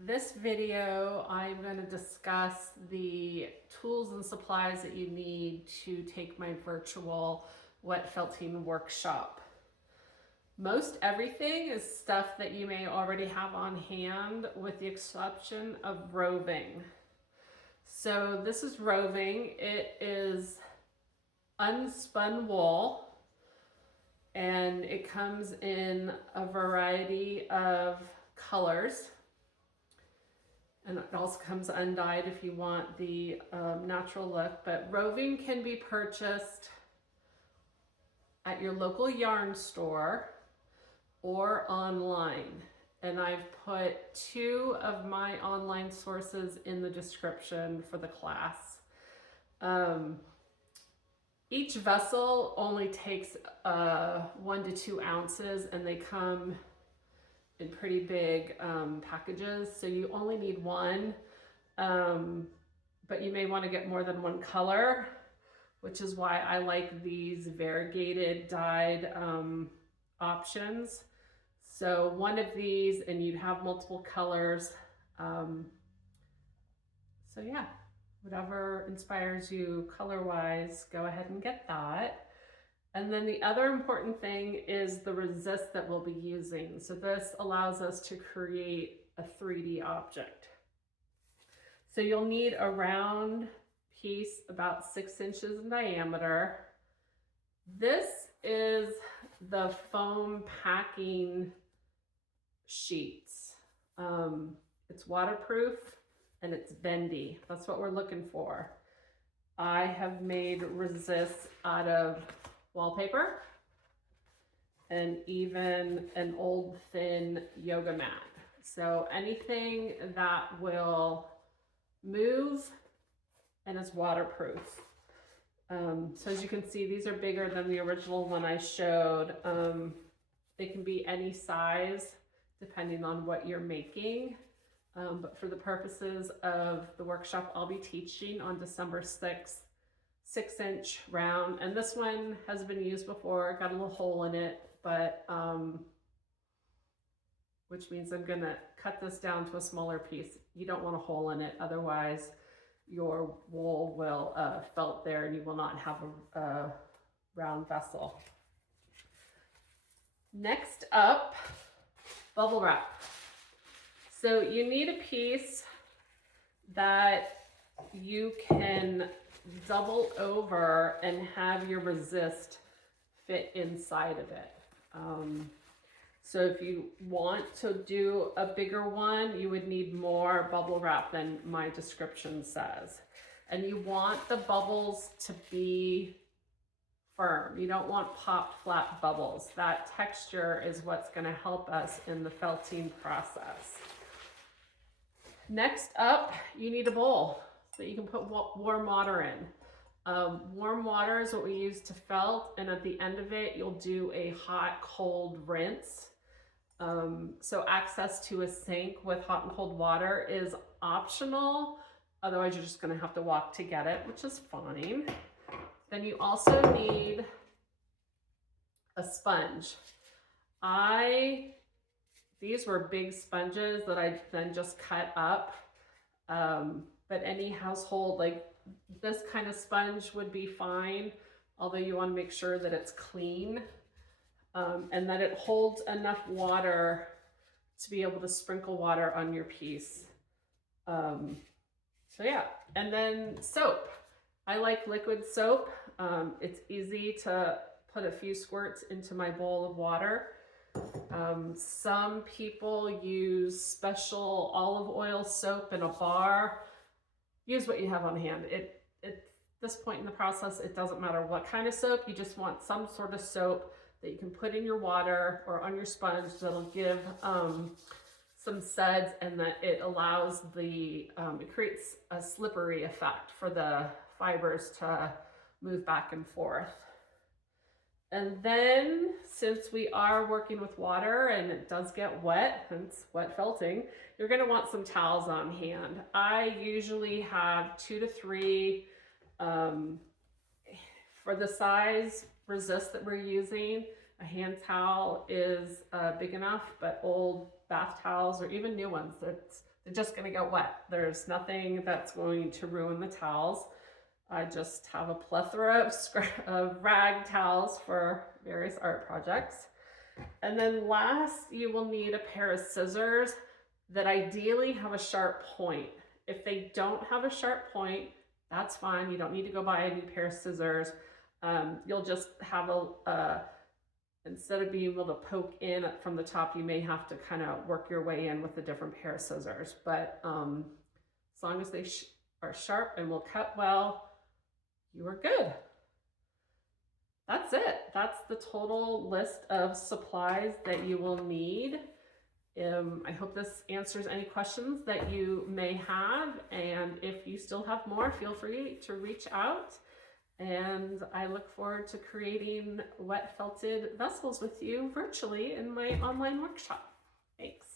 This video, I'm going to discuss the tools and supplies that you need to take my virtual Wet Felting workshop. Most everything is stuff that you may already have on hand with the exception of roving. So this is roving. It is unspun wool and it comes in a variety of colors. And it also comes undyed if you want the natural look. But roving can be purchased at your local yarn store or online. And I've put 2 of my online sources in the description for the class. Each vessel only takes 1 to 2 ounces, and they come in pretty big packages, so you only need one, but you may want to get more than one color, which is why I like these variegated dyed options. So one of these and you'd have multiple colors. So yeah, whatever inspires you color-wise, go ahead and get that. And then the other important thing is the resist that we'll be using. So this allows us to create a 3D object. So you'll need a round piece about 6 inches in diameter. This is the foam packing sheets. It's waterproof and it's bendy. That's what we're looking for. I have made resists out of wallpaper and even an old thin yoga mat. So anything that will move and is waterproof. So as you can see, these are bigger than the original one I showed. They can be any size depending on what you're making. But for the purposes of the workshop, I'll be teaching on December 6th. 6-inch round, and this one has been used before, got a little hole in it, but which means I'm gonna cut this down to a smaller piece. You don't want a hole in it, otherwise your wool will felt there and you will not have a round vessel. Next up, bubble wrap. So you need a piece that you can double over and have your resist fit inside of it. So if you want to do a bigger one, you would need more bubble wrap than my description says. And you want the bubbles to be firm. You don't want popped flat bubbles. That texture is what's going to help us in the felting process. Next up, you need a bowl that you can put warm water in. Warm water is what we use to felt, and at the end of it, you'll do a hot, cold rinse. So access to a sink with hot and cold water is optional. Otherwise, you're just gonna have to walk to get it, which is fine. Then you also need a sponge. These were big sponges that I then just cut up. But any household, like this kind of sponge would be fine, although you want to make sure that it's clean and that it holds enough water to be able to sprinkle water on your piece. So yeah, and then soap. I like liquid soap. It's easy to put a few squirts into my bowl of water. Some people use special olive oil soap in a bar. Use what you have on hand. At this point in the process, it doesn't matter what kind of soap. You just want some sort of soap that you can put in your water or on your sponge that'll give some suds, and that it allows it creates a slippery effect for the fibers to move back and forth. And then, since we are working with water and it does get wet, hence wet felting, you're going to want some towels on hand. I usually have 2 to 3 for the size resist that we're using. A hand towel is big enough, but old bath towels or even new ones, they're just going to get wet. There's nothing that's going to ruin the towels. I just have a plethora of rag towels for various art projects. And then last, you will need a pair of scissors that ideally have a sharp point. If they don't have a sharp point, that's fine. You don't need to go buy a new pair of scissors. You'll just have instead of being able to poke in from the top, you may have to kind of work your way in with a different pair of scissors. But as long as they are sharp and will cut well, you are good. That's it. That's the total list of supplies that you will need. I hope this answers any questions that you may have. And if you still have more, feel free to reach out. And I look forward to creating wet felted vessels with you virtually in my online workshop. Thanks.